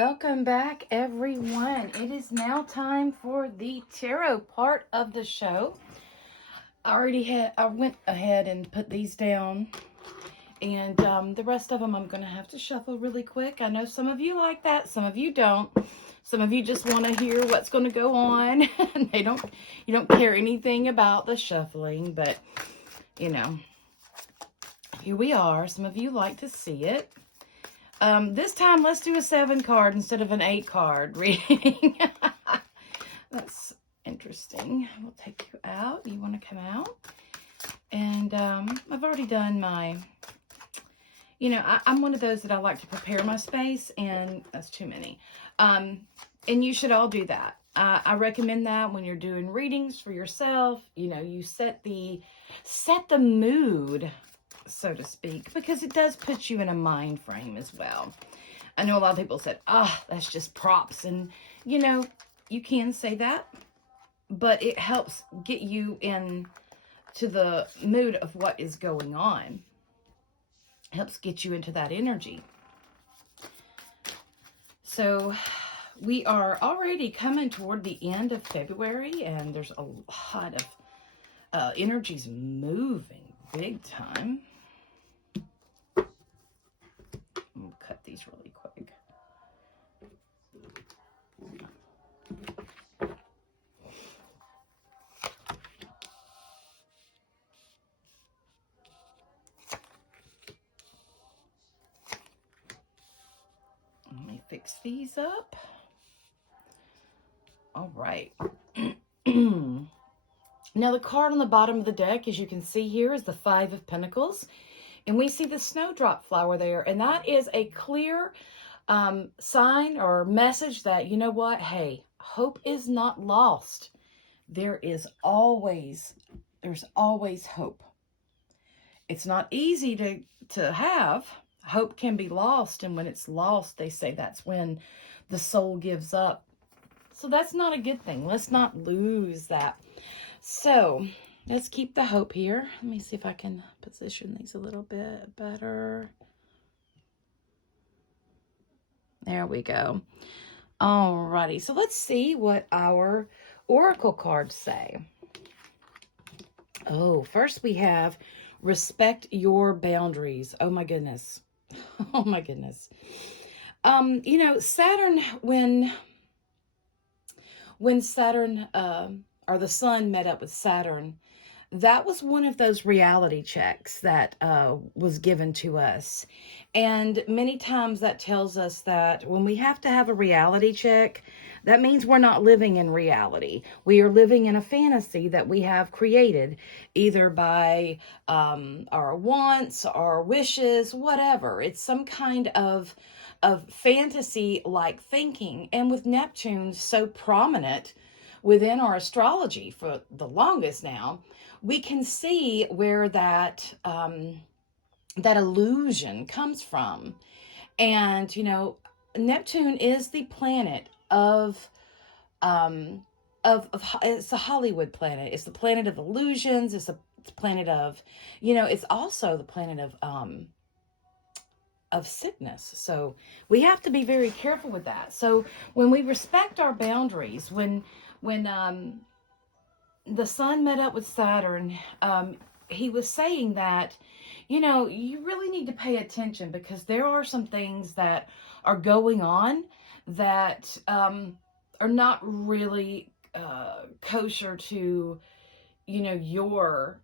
Welcome back, everyone. It is now time for the tarot part of the show. I went ahead and put these down, and the rest of them I'm going to have to shuffle really quick. I know some of you like that, some of you don't. Some of you just want to hear what's going to go on, and you don't care anything about the shuffling, but you know, here we are. Some of you like to see it. This time, let's do a 7 card instead of an 8 card reading. That's interesting. We'll take you out. You want to come out? And I've already done my, I'm one of those that I like to prepare my space, and that's too many. And you should all do that. I recommend that when you're doing readings for yourself. You set the mood, so to speak, because it does put you in a mind frame as well. I know a lot of people said, that's just props. And, you can say that, but it helps get you in to the mood of what is going on. It helps get you into that energy. So we are already coming toward the end of February, and there's a lot of energies moving big time. I'll cut these really quick. Let me fix these up. All right. Now, the card on the bottom of the deck, as you can see here, is the 5 of Pentacles. And we see the snowdrop flower there. And that is a clear sign or message that, you know what? Hey, hope is not lost. There's always hope. It's not easy to have. Hope can be lost. And when it's lost, they say that's when the soul gives up. So that's not a good thing. Let's not lose that. So let's keep the hope here. Let me see if I can position these a little bit better. There we go. Alrighty. So let's see what our oracle cards say. Oh, first we have respect your boundaries. Oh my goodness. Oh my goodness. Saturn, when Saturn, or the sun met up with Saturn, that was one of those reality checks that was given to us. And many times that tells us that when we have to have a reality check, that means we're not living in reality. We are living in a fantasy that we have created, either by our wants, our wishes, whatever. It's some kind of fantasy-like thinking. And with Neptune so prominent within our astrology for the longest now, we can see where that illusion comes from. And, Neptune is the planet of it's a Hollywood planet. It's the planet of illusions. It's the planet of, it's also the planet of sickness. So we have to be very careful with that. So when we respect our boundaries, when the sun met up with Saturn, he was saying that, you really need to pay attention, because there are some things that are going on that are not really kosher to, your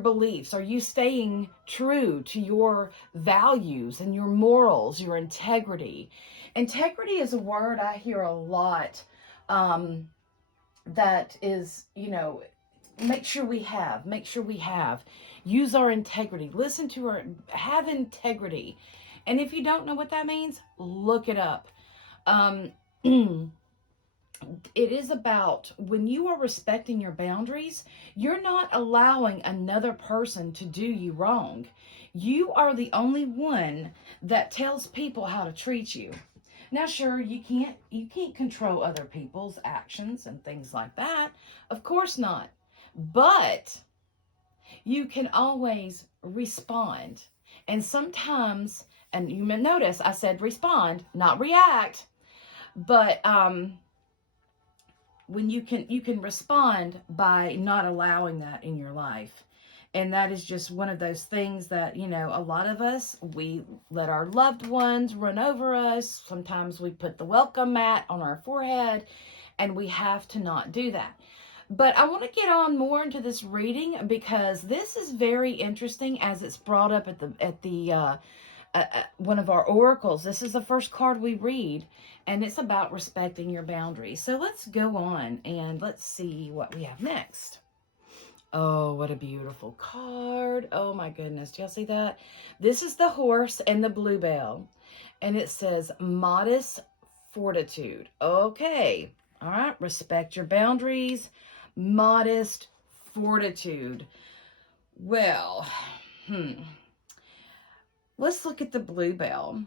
beliefs. Are you staying true to your values and your morals, your integrity? Integrity is a word I hear a lot. That is, make sure we have, use our integrity, listen to our, have integrity. And if you don't know what that means, look it up. It is about when you are respecting your boundaries, you're not allowing another person to do you wrong. You are the only one that tells people how to treat you. Now, sure, you can't control other people's actions and things like that. Of course not. But you can always respond. And sometimes And you may notice I said respond, not react. But when you can respond by not allowing that in your life. And that is just one of those things that, you know, a lot of us, we let our loved ones run over us. Sometimes we put the welcome mat on our forehead, and we have to not do that. But I want to get on more into this reading because this is very interesting as it's brought up at the one of our oracles. This is the first card we read, and it's about respecting your boundaries. So let's go on and let's see what we have next. Oh, what a beautiful card. Oh my goodness. Do y'all see that? This is the horse and the bluebell, and it says modest fortitude. Okay. All right. Respect your boundaries. Modest fortitude. Well, let's look at the bluebell.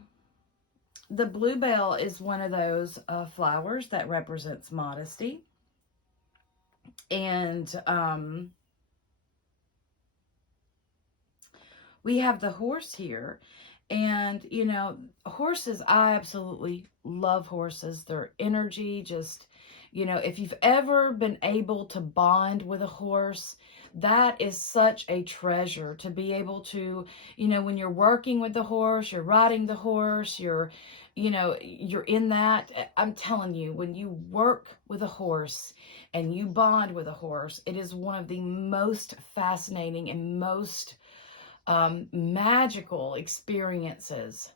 The bluebell is one of those flowers that represents modesty. And we have the horse here. And, you know, horses, I absolutely love horses. Their energy just, you know, if you've ever been able to bond with a horse, that is such a treasure to be able to, you know, when you're working with the horse, you're riding the horse, you're, you know, you're in that. I'm telling you, when you work with a horse and you bond with a horse, it is one of the most fascinating and most magical experiences.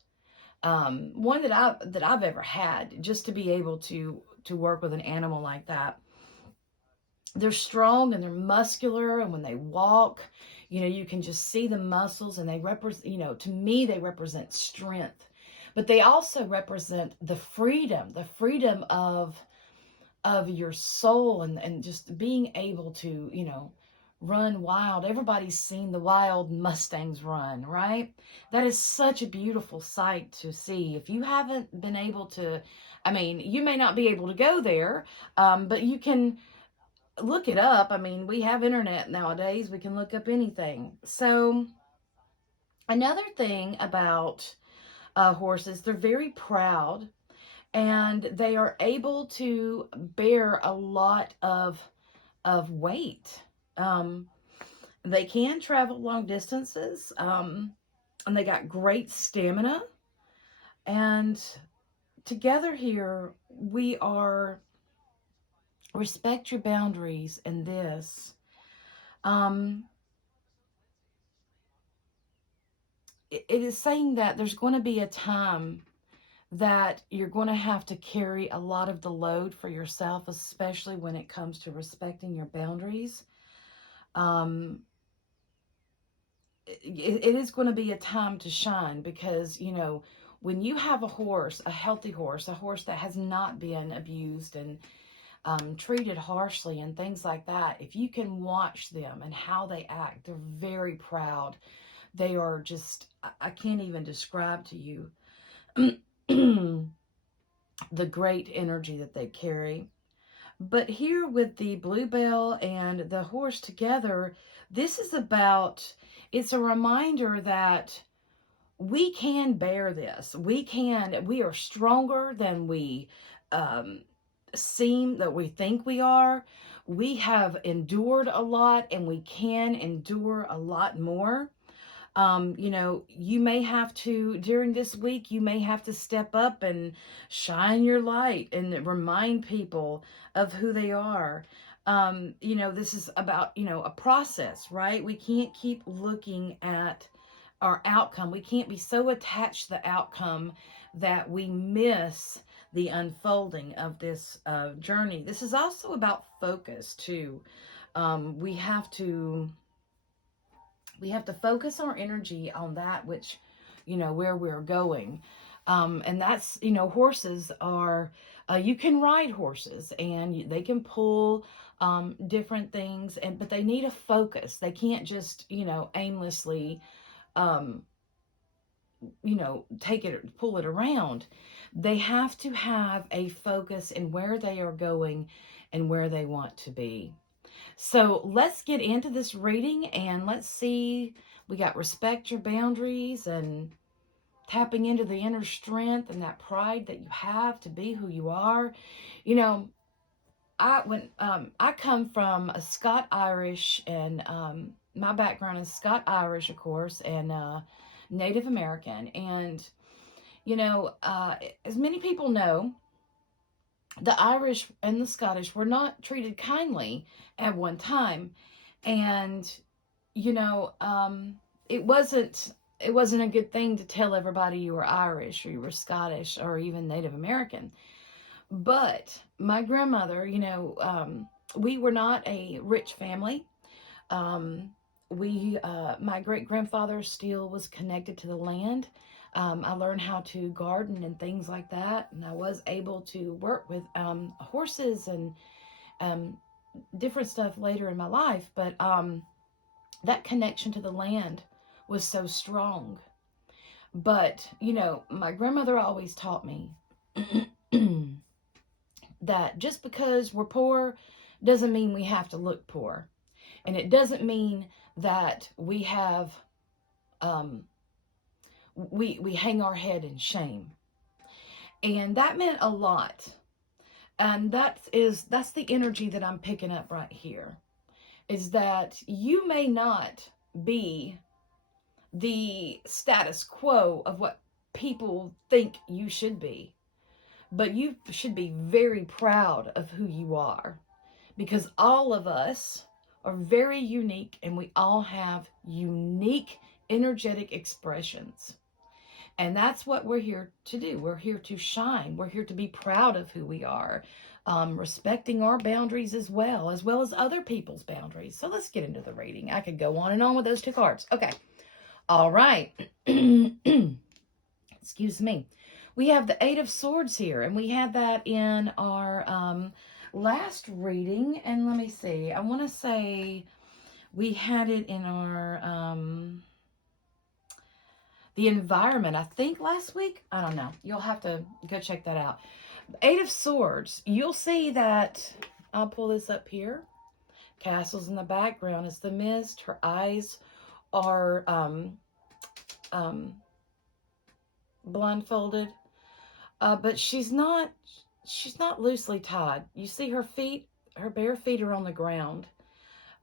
One that I've ever had, just to be able to work with an animal like that. They're strong and they're muscular, and when they walk, you know, you can just see the muscles, and they represent, you know, to me, they represent strength, but they also represent the freedom of your soul, and just being able to, you know, run wild. Everybody's seen the wild Mustangs run, right? That is such a beautiful sight to see. If you haven't been able to, I mean, you may not be able to go there, but you can look it up. I mean, we have internet nowadays. We can look up anything. So another thing about horses, they're very proud, and they are able to bear a lot of weight. They can travel long distances, and they got great stamina. And together here, we are respect your boundaries in this. It is saying that there's going to be a time that you're going to have to carry a lot of the load for yourself, especially when it comes to respecting your boundaries. It is going to be a time to shine, because, you know, when you have a horse, a healthy horse, a horse that has not been abused and treated harshly and things like that, if you can watch them and how they act, they're very proud. They are just, I can't even describe to you the great energy that they carry. But here with the bluebell and the horse together, this is about, it's a reminder that we can bear this. We are stronger than we that we think we are. We have endured a lot, and we can endure a lot more. You know, you may have to, during this week, you may have to step up and shine your light and remind people of who they are. You know, this is about, you know, a process, right? We can't keep looking at our outcome. We can't be so attached to the outcome that we miss the unfolding of this journey. This is also about focus too. We have to focus our energy on that which, you know, where we're going. And that's, you know, horses are, you can ride horses and they can pull different things, but they need a focus. They can't just, you know, aimlessly, you know, pull it around. They have to have a focus in where they are going and where they want to be. So let's get into this reading, and let's see. We got respect your boundaries, and tapping into the inner strength and that pride that you have to be who you are. You know, I come from a Scot-Irish, and my background is Scot-Irish, of course, and Native American. And, you know, as many people know, the Irish and the Scottish were not treated kindly at one time. And, you know, it wasn't a good thing to tell everybody you were Irish or you were Scottish or even Native American. But my grandmother, you know, we were not a rich family. My great grandfather still was connected to the land. I learned how to garden and things like that, and I was able to work with horses and different stuff later in my life. But that connection to the land was so strong. But, you know, my grandmother always taught me that just because we're poor doesn't mean we have to look poor. And it doesn't mean that we have, we hang our head in shame. And that meant a lot. And that's the energy that I'm picking up right here. Is that you may not be the status quo of what people think you should be, but you should be very proud of who you are, because all of us are very unique and we all have unique energetic expressions. And that's what we're here to do. We're here to shine. We're here to be proud of who we are, respecting our boundaries as well as other people's boundaries. So let's get into the reading. I could go on and on with those two cards. Okay. All right. Excuse me. We have the Eight of Swords here, and we had that in our last reading. And let me see. I want to say we had it in our the environment, I think, last week. I don't know. You'll have to go check that out. Eight of Swords. You'll see that. I'll pull this up here. Castles in the background. It's the mist. Her eyes are blindfolded, but she's not loosely tied. You see her feet, her bare feet are on the ground,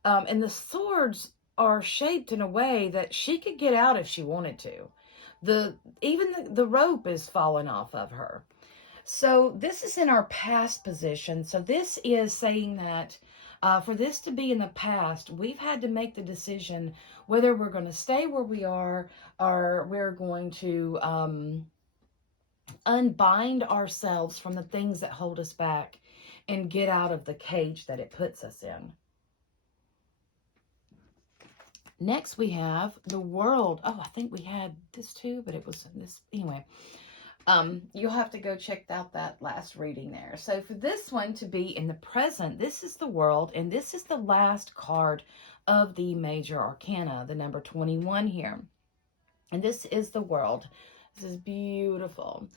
and the swords are shaped in a way that she could get out if she wanted to. Even the rope is falling off of her. So this is in our past position. So this is saying that for this to be in the past, we've had to make the decision whether we're going to stay where we are or we're going to unbind ourselves from the things that hold us back and get out of the cage that it puts us in. Next, we have the World. Oh, I think we had this too, but it was this. Anyway, you'll have to go check out that last reading there. So for this one to be in the present, this is the World, and this is the last card of the Major Arcana, the number 21 here. And this is the World. This is beautiful.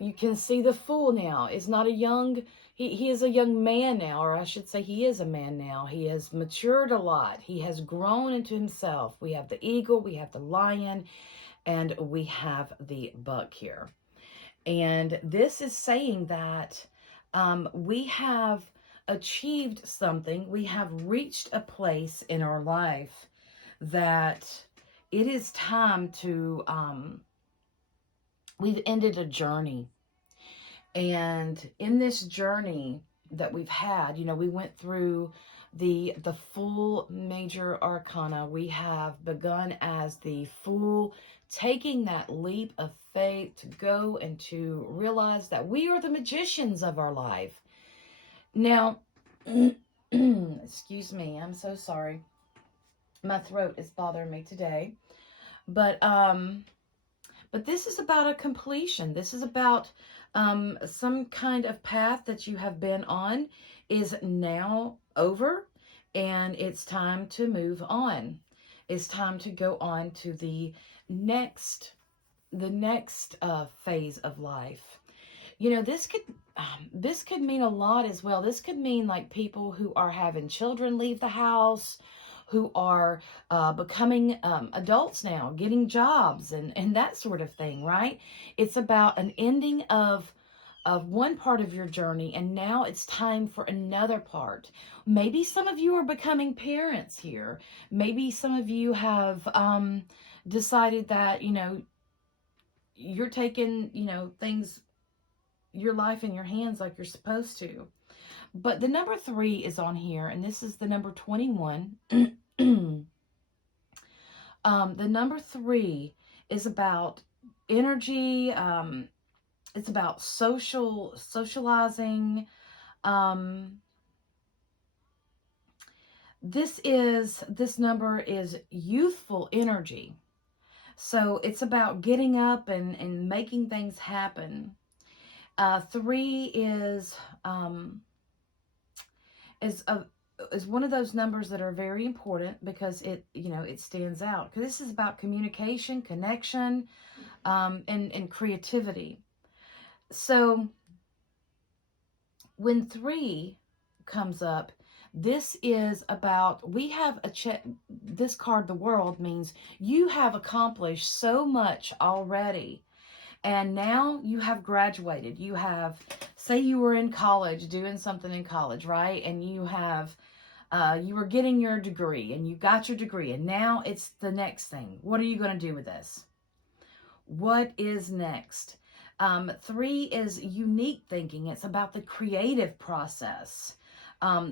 You can see the Fool now is not a young... He is a young man now, or I should say he is a man now. He has matured a lot. He has grown into himself. We have the Eagle, we have the Lion, and we have the Buck here. And this is saying that we have achieved something. We have reached a place in our life that it is time to... we've ended a journey. And in this journey that we've had, you know, we went through the full Major Arcana. We have begun as the Fool, taking that leap of faith to go and to realize that we are the magicians of our life. Now, excuse me, I'm so sorry. My throat is bothering me today. But this is about a completion. This is about some kind of path that you have been on is now over, and it's time to move on. It's time to go on to the next phase of life. You know, this could mean a lot as well. This could mean like people who are having children leave the house, who are becoming adults now, getting jobs and that sort of thing, right? It's about an ending of one part of your journey, and now it's time for another part. Maybe some of you are becoming parents here. Maybe some of you have decided that, you're taking, things, your life in your hands like you're supposed to. But the number 3 is on here, and this is the number 21. The number 3 is about energy. It's about socializing. This number is youthful energy. So it's about getting up and making things happen. 3 is one of those numbers that are very important because it stands out. Because this is about communication, connection, and creativity. So when 3 comes up, this is about, we have this card, the World, means you have accomplished so much already. And now you have graduated. You have, say you were in college, doing something in college, right? And you have, you were getting your degree, and you got your degree, and now it's the next thing. What are you going to do with this? What is next? 3 is unique thinking. It's about the creative process.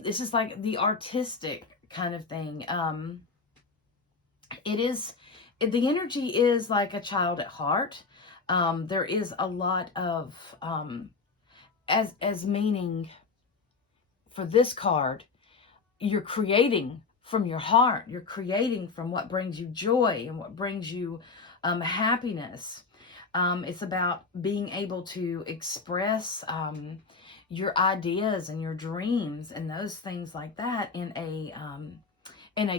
This is like the artistic kind of thing. The energy is like a child at heart. There is a lot of, as meaning for this card, you're creating from your heart. You're creating from what brings you joy and what brings you happiness. It's about being able to express your ideas and your dreams and those things like that in a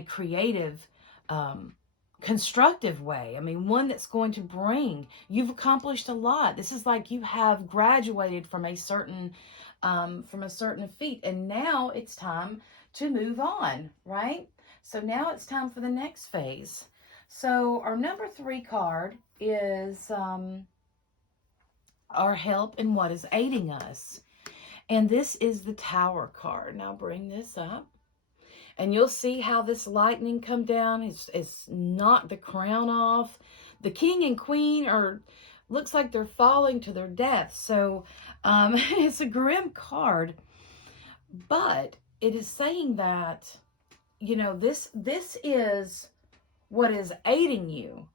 creative, constructive way. I mean, one that's going to bring, you've accomplished a lot. This is like you have graduated from a certain feat, and now it's time to move on, right? So now it's time for the next phase. So our number 3 card is our help in what is aiding us. And this is the Tower card. Now bring this up. And you'll see how this lightning come down. It's knocked the crown off. The king and queen looks like they're falling to their death. So it's a grim card. But it is saying that, this is what is aiding you.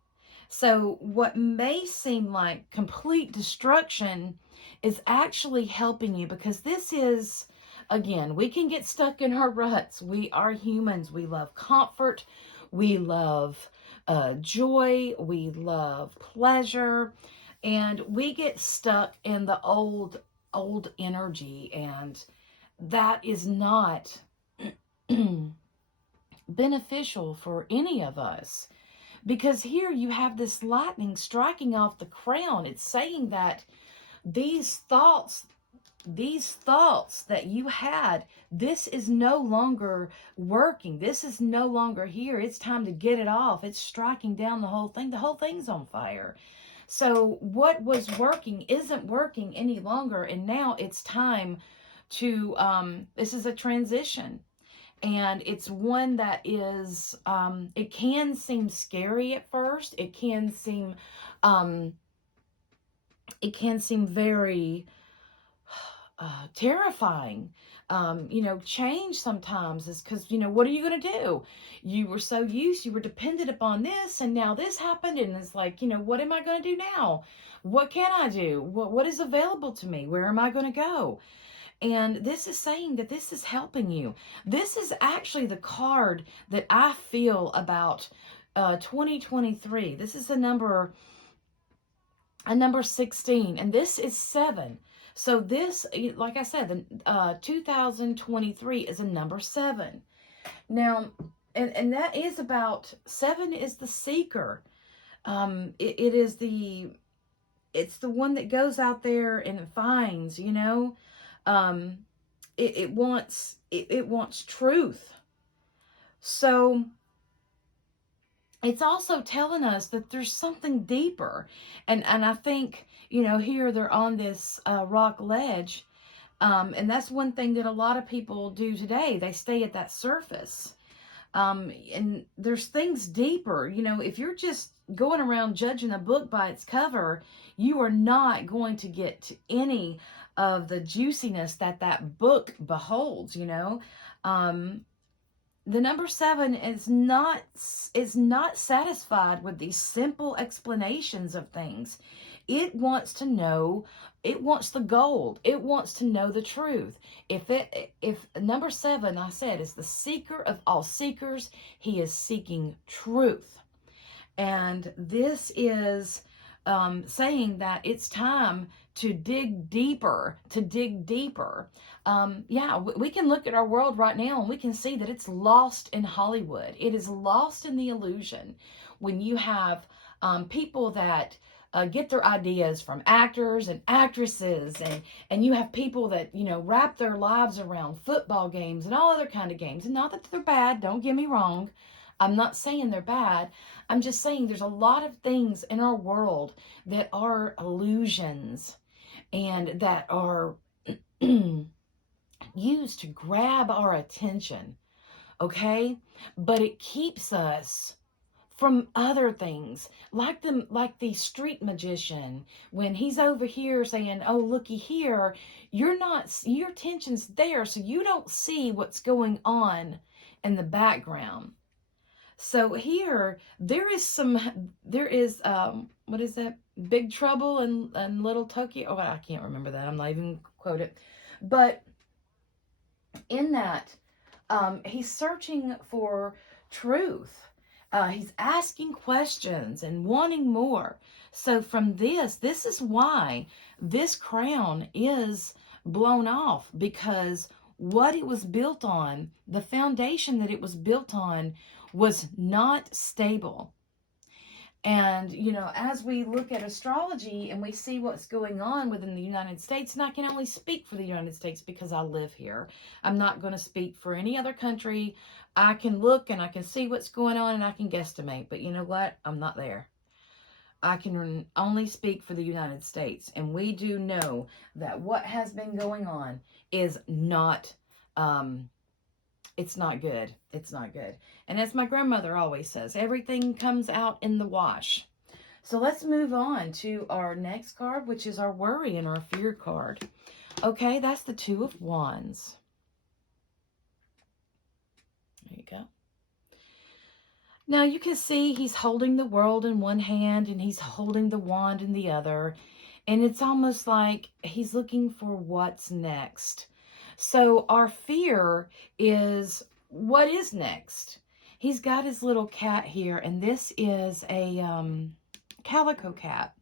So what may seem like complete destruction is actually helping you, because this is, again, we can get stuck in our ruts. We are humans. We love comfort. We love joy. We love pleasure. And we get stuck in the old energy. And that is not beneficial for any of us. Because here you have this lightning striking off the crown. It's saying that these thoughts that you had, this is no longer working. This is no longer here. It's time to get it off. It's striking down the whole thing. The whole thing's on fire. So what was working isn't working any longer. And now it's time to, this is a transition. And it's one that is, it can seem scary at first. It can seem very terrifying. Change sometimes is because, what are you going to do? You were so used, you were dependent upon this, and now this happened, and it's like, what am I going to do now? What can I do? What is available to me? Where am I going to go? And this is saying that this is helping you. This is actually the card that I feel about 2023. This is a number 16, and this is 7. So this, like I said, 2023 is a number 7. Now, and that is about, 7 is the seeker. It's the one that goes out there and finds, it wants truth. So it's also telling us that there's something deeper. And I think, you know, here they're on this rock ledge. And that's one thing that a lot of people do today. They stay at that surface. And there's things deeper. You know, if you're just going around judging a book by its cover, you are not going to get to any of the juiciness that that book beholds, you know. Um, the number 7 is not satisfied with these simple explanations of things. It wants to know, it wants the gold, it wants to know the truth. If number 7, I said, is the seeker of all seekers, he is seeking truth. And this is saying that it's time to dig deeper, to dig deeper. Yeah, we can look at our world right now and we can see that it's lost in Hollywood. It is lost in the illusion when you have people that get their ideas from actors and actresses, and you have people that, you know, wrap their lives around football games and all other kind of games. And not that they're bad, don't get me wrong. I'm not saying they're bad. I'm just saying there's a lot of things in our world that are illusions and that are used to grab our attention, okay? But it keeps us from other things, like the street magician, when he's over here saying, oh, looky here, your attention's there, so you don't see what's going on in the background. So here there is what is that? Big Trouble in Little Tokyo. Oh, I can't remember that. I'm not even quote it. But in that, he's searching for truth. He's asking questions and wanting more. So from this is why this crown is blown off, because what it was built on, the foundation that it was built on, was not stable. And, you know, as we look at astrology and we see what's going on within the United States, and I can only speak for the United States because I live here. I'm not going to speak for any other country. I can look and I can see what's going on and I can guesstimate. But you know what? I'm not there. I can only speak for the United States. And we do know that what has been going on is not it's not good. It's not good. And as my grandmother always says, everything comes out in the wash. So let's move on to our next card, which is our worry and our fear card. Okay, that's the 2 of Wands. There you go. Now you can see he's holding the world in one hand and he's holding the wand in the other. And it's almost like he's looking for what's next. So our fear is, what is next? He's got his little cat here, and this is a calico cat.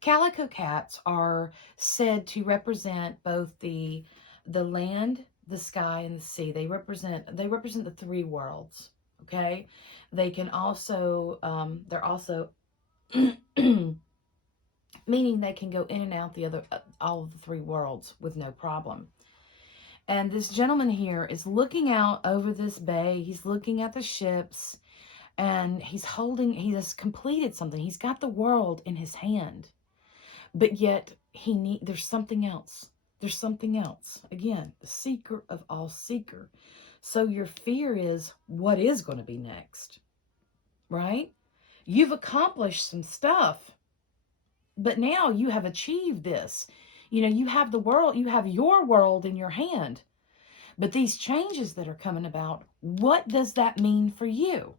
Calico cats are said to represent both the land, the sky, and the sea. They represent the 3 worlds. Okay, they can also they're also meaning they can go in and out all of the 3 worlds with no problem. And this gentleman here is looking out over this bay. He's looking at the ships, and he has completed something. He's got the world in his hand, but yet there's something else. There's something else. Again, the seeker of all seeker. So your fear is, what is going to be next? Right? You've accomplished some stuff, but now you have achieved this. You know, you have your world in your hand. But these changes that are coming about, what does that mean for you?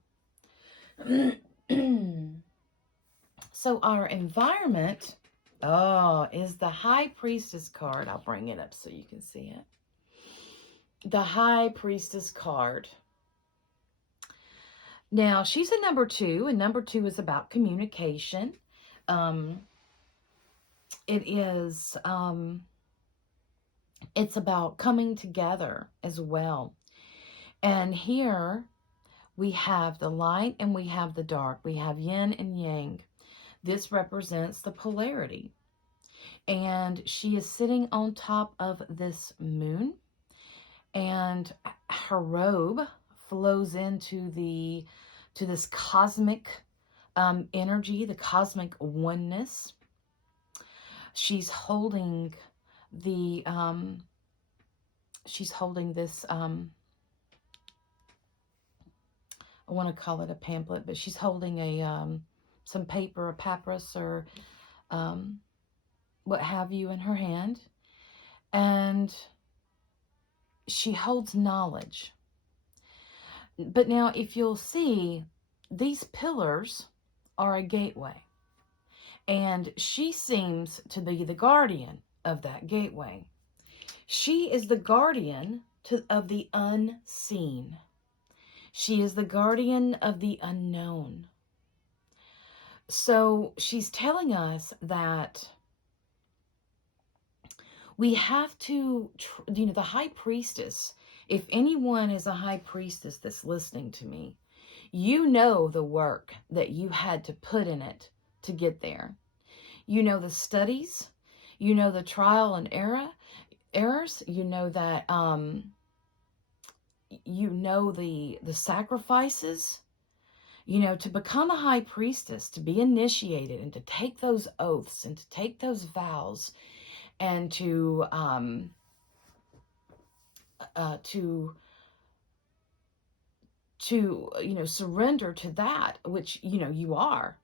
So our environment, is the High Priestess card. I'll bring it up so you can see it. The High Priestess card. Now, she's a number 2, and number 2 is about communication. It's about coming together as well. And here we have the light and we have the dark. We have yin and yang. This represents the polarity. And she is sitting on top of this moon, and her robe flows into the to this cosmic energy, the cosmic oneness. She's holding the, she's holding this, I want to call it a pamphlet, but she's holding a, some paper, a papyrus, or what have you in her hand. And she holds knowledge. But now, if you'll see, these pillars are a gateway. And she seems to be the guardian of that gateway. She is the guardian of the unseen. She is the guardian of the unknown. So she's telling us that we have to, the high priestess, if anyone is a high priestess that's listening to me, you know the work that you had to put in it to get there. You know the studies, you know the trial and errors, you know that, you know the sacrifices, you know, to become a high priestess, to be initiated and to take those oaths and to take those vows and to surrender to that, which, you are.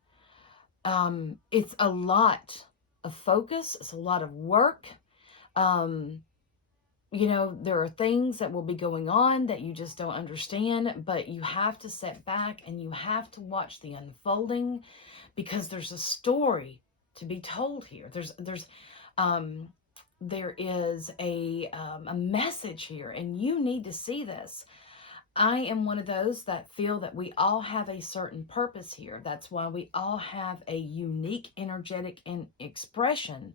It's a lot of focus. It's a lot of work. There are things that will be going on that you just don't understand, but you have to sit back and you have to watch the unfolding, because there's a story to be told here. There is a message here, and you need to see this. I am one of those that feel that we all have a certain purpose here. That's why we all have a unique energetic expression.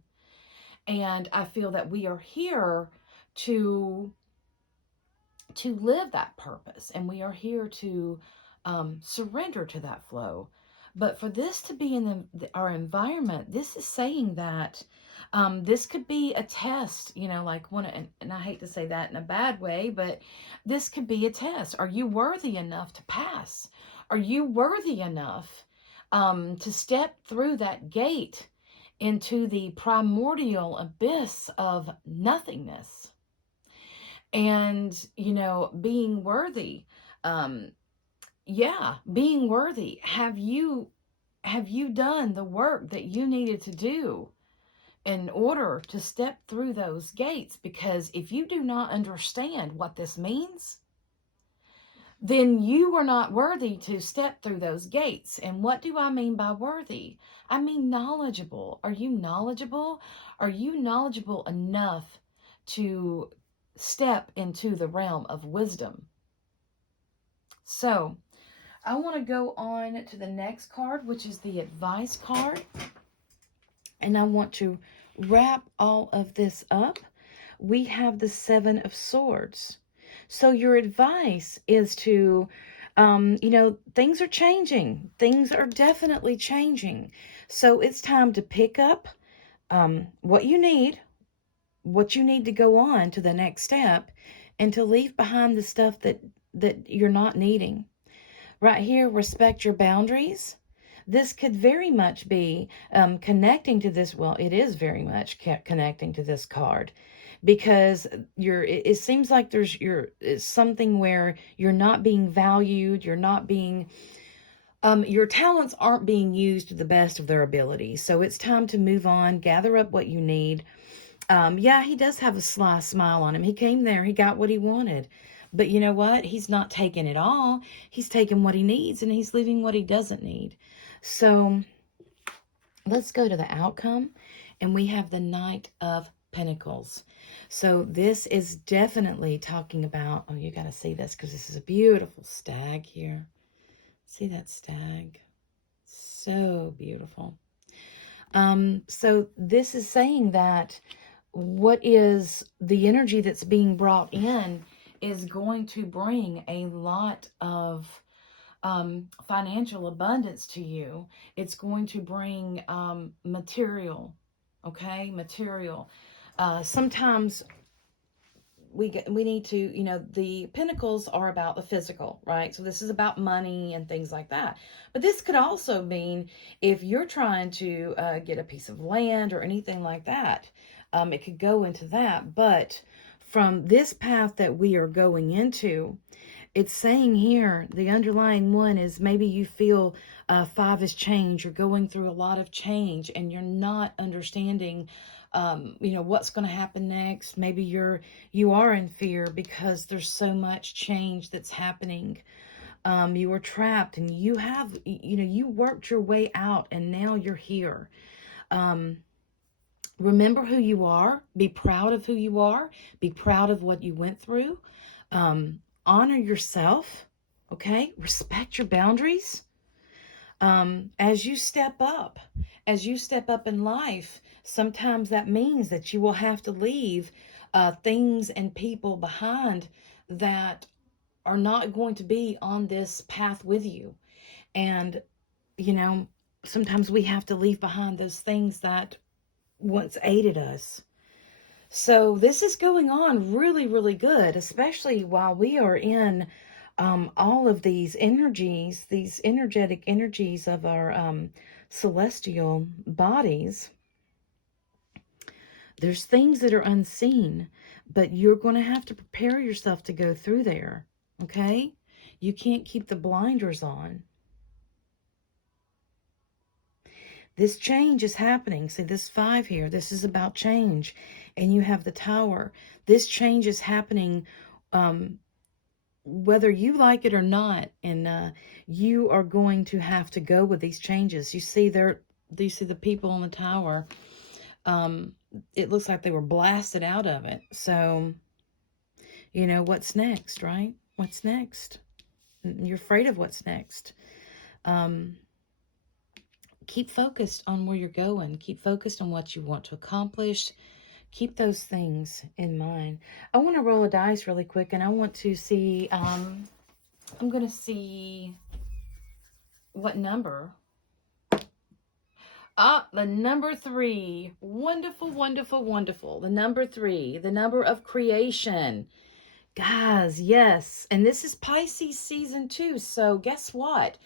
And I feel that we are here to live that purpose, and we are here to surrender to that flow. But for this to be in our environment, this is saying that this could be a test, like one, and I hate to say that in a bad way, but this could be a test. Are you worthy enough to pass? Are you worthy enough to step through that gate into the primordial abyss of nothingness? And, being worthy, being worthy. Have you done the work that you needed to do in order to step through those gates? Because if you do not understand what this means, then you are not worthy to step through those gates. And what do I mean by worthy? I mean knowledgeable. Are you knowledgeable? Are you knowledgeable enough to step into the realm of wisdom? So I want to go on to the next card, which is the advice card. And I want to wrap all of this up. We have the Seven of Swords. So your advice is to, things are changing. Things are definitely changing. So it's time to pick up what you need to go on to the next step, and to leave behind the stuff that you're not needing. Right here, respect your boundaries. This could very much be connecting to this. Well, it is very much connecting to this card, because it seems like it's something where you're not being valued. You're not being, your talents aren't being used to the best of their ability. So it's time to move on, gather up what you need. He does have a sly smile on him. He came there, he got what he wanted. But you know what? He's not taking it all. He's taking what he needs, and he's leaving what he doesn't need. So let's go to the outcome. And we have the Knight of Pentacles. So this is definitely talking about, oh, you got to see this, because this is a beautiful stag here. See that stag? So beautiful. So this is saying that what is the energy that's being brought in is going to bring a lot of financial abundance to you. It's going to bring material, okay? Material. Sometimes we need to, you know, the pentacles are about the physical, right? So this is about money and things like that. But this could also mean if you're trying to get a piece of land or anything like that, it could go into that. But from this path that we are going into, it's saying here, the underlying one is maybe you feel 5 is change. You're going through a lot of change and you're not understanding, you know, what's going to happen next. Maybe you are in fear because there's so much change that's happening. You were trapped and you have, you know, you worked your way out and now you're here. Remember who you are. Be proud of who you are. Be proud of what you went through. Honor yourself. Okay? Respect your boundaries. As you step up in life, sometimes that means that you will have to leave things and people behind that are not going to be on this path with you. And, you know, sometimes we have to leave behind those things that once aided us. So this is going on really, really good, especially while we are in all of these energies, these energetic energies of our celestial bodies. There's things that are unseen, but you're going to have to prepare yourself to go through there, okay? You can't keep the blinders on. This change is happening. See, this 5 here, this is about change. And you have the Tower. This change is happening whether you like it or not. And you are going to have to go with these changes. You see do you see the people on the Tower? It looks like they were blasted out of it. So, you know, what's next, right? What's next? You're afraid of what's next. Keep focused on where you're going. Keep focused on what you want to accomplish. Keep those things in mind. I want to roll a dice really quick, and I want to see, I'm going to see what number. The number 3. Wonderful, wonderful, wonderful. The number 3, the number of creation. Guys, yes. And this is Pisces season 2. So guess what?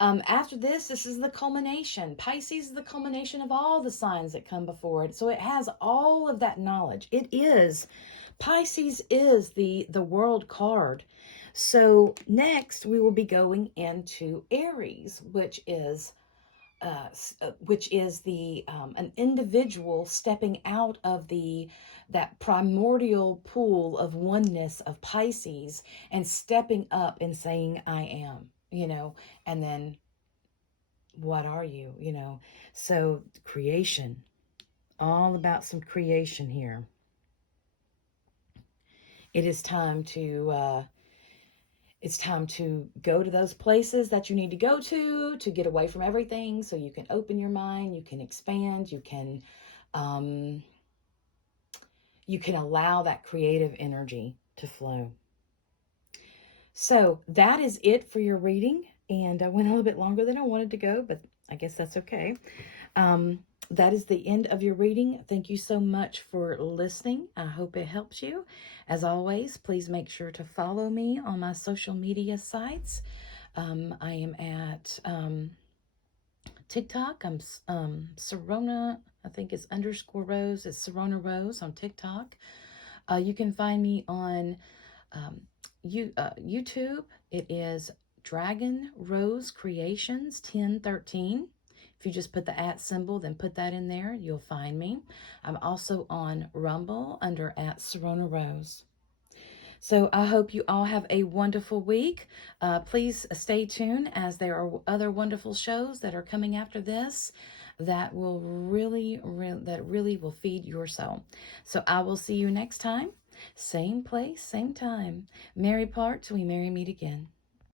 After this is the culmination. Pisces is the culmination of all the signs that come before it. So it has all of that knowledge. Pisces is the world card. So next we will be going into Aries, which is the an individual stepping out of that primordial pool of oneness of Pisces and stepping up and saying, I am. You know, and then what are you, you know? So creation, all about some creation here. It is time to go to those places that you need to go to get away from everything, so you can open your mind, you can expand, you can allow that creative energy to flow. So that is it for your reading. And I went a little bit longer than I wanted to go, but I guess that's okay. That is the end of your reading. Thank you so much for listening. I hope it helps you. As always, please make sure to follow me on my social media sites. I am at TikTok. I'm Serona, I think it's _Rose. It's Serona Rose on TikTok. You can find me on YouTube. It is Dragon Rose Creations 1013. If you just put the @ symbol, then put that in there, you'll find me. I'm also on Rumble under @Serona Rose. So I hope you all have a wonderful week. Please stay tuned, as there are other wonderful shows that are coming after this that will really will feed your soul. So I will see you next time. Same place, same time. Merry parts, we merry meet again.